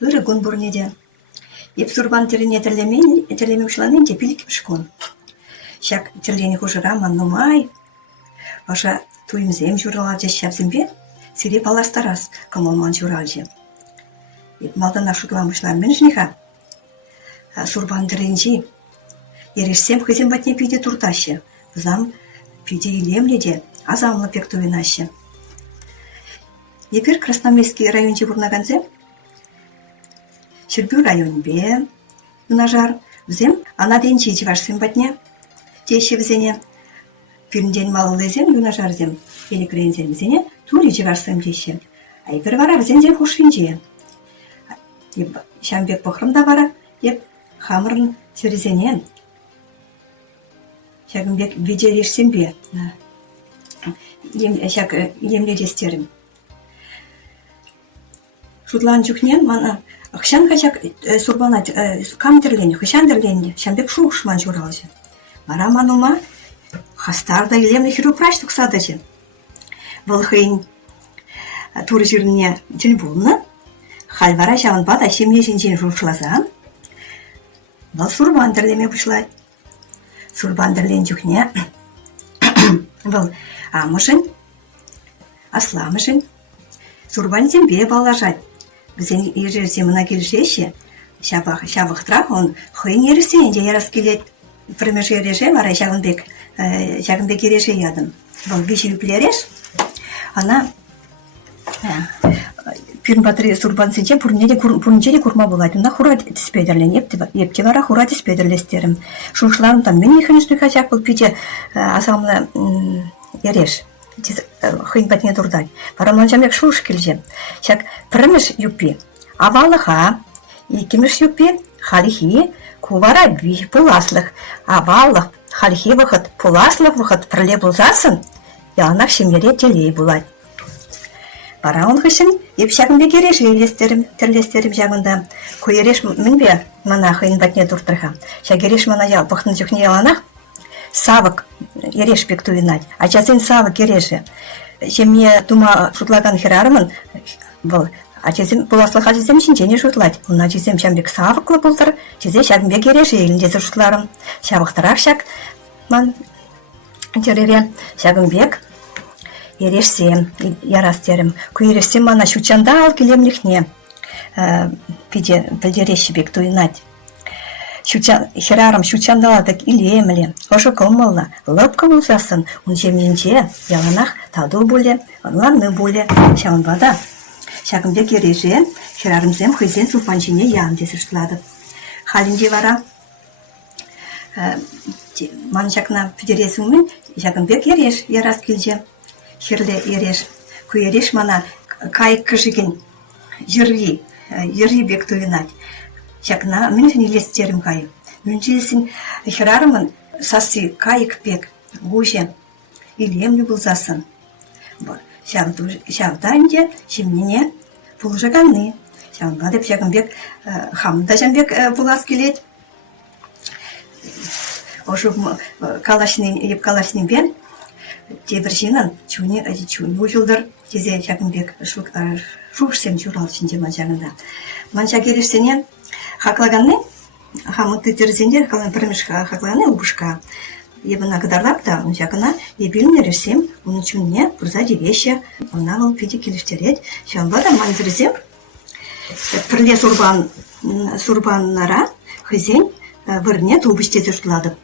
Ырыгун бурнеде. Еп сурбан терене терлеме ушланен те пилик пшкон. Шак терлени хужыра маннумай. Ваша туимзем журалже шапзембе, сире паластарас, камалман журалже. Еп малдана шутламышлар менжниха. Сурбан теренжи. Ерешсем хызем батне пиде туртаще. Зам пиде илемледе, азамлы пек туинаще. Епер Красноместский районче бурнаганзе. Щербю районбе, юнажар, взем, ана денчи чевашсем батне, тещи взене, пирнден малылезем юнажарзем, элекрензем взене, тури чевашсем тещи, а епер вара взензем хушинже. Еп шамбек похрымда вара, еп хамырын терезене, шагымбек ведерешсембе, шак илемледестерим. Шутлан чухнен, мана, Хшан хачак сурбанат камтерлени, хшан дерлени, шамбек шушман журалжы. Мара манума хастарда илемный хирурпрач туксадачы. Волхейн туры жирне тюльбунна, хальвара шаван бада семье жинжин журшлазан. Вал сурбан дерлеме бушлай. Сурбан дерлен чухне. Вал амышын, асламышын. Сурбан зембе балажать. Бізден ержерсе мына келшеші, шабықтырақ, он хойын ересен, же ярас келет пірмеш ереже, вара шағынбек ереже ядым. Бұл беші үплереш, ана пирн батыры сурбан сенче пұрнчеде курма болады. Онда хура теспедерлен, епте вара хура теспедерлестерім. Шушларым там мен ехенішні хачак бұл пиде асамлы ереш. Хын батне турдать. Парамон жамек шуш келже. Шак пірміш юпи. Авалыха, икиміш юпи, халихи, кувара бі пуласлых. Авалых, халихи выход, пуласлых выход пірле бұлзасын, яланақ шемере телей булать. Пара он хышын, еп шагынбек ереш терлестерім жагында. Куереш мінбе мана хын батне туртырха. Шак ереш мана ял пұқтын жүхне яланақ, савык ереш пек туинать, а часен савык ереше. Шемне тума шутлаган херарымын, был, а часен пуласлых ачесем шинчене шутлать. Уна часем шамбек савыклы бултыр, часе шагынбек ереше еліндесі шутларым. Шавықтырақ шак, ман терере, шагынбек ерешсем, ярастерім. Ку ерешсем мана шучанда ал келемлихне, пиде білдереші бек туинать. Херарым шучандала так илемле, ошо кылмылла, лыпкы булсасын, он жемненче, яланах таду буле, онланны буле, шаунбада. Шагынбек ереже, херарымзем хызен сурпанчине ян десіштілады. Халинде вара, ман шакна пидересумен, шагынбек ереш, ярас келже, херле ереш, ку ереш мана кайык кыжыген, жырри бек туинать. Шакна мünchen илестерим кайы. Мünчелесін херарымын сасы кайык пек, гуже, илемлі бұлзасын. Шавданде шемнене пулжаганны. Шавнадып шагынбек хамда жамбек бұлас келет. Ошу калашнын бен тебір жинын чуни ұжылдыр. Тезе шагынбек шушсем журал шинде ман жағында. Ман шагерешсене хаклаганны, хамыты терзендер, халан пірміш хаклаганны убышка. Ебіна қыдарлап та, он жақына ебілін ересем, оның чүнне бұрза девеше, она ол пиде келіштерет. Шамбада ман терзем, пірле сурбаннара, хызен вырне тубыштезе шутлады.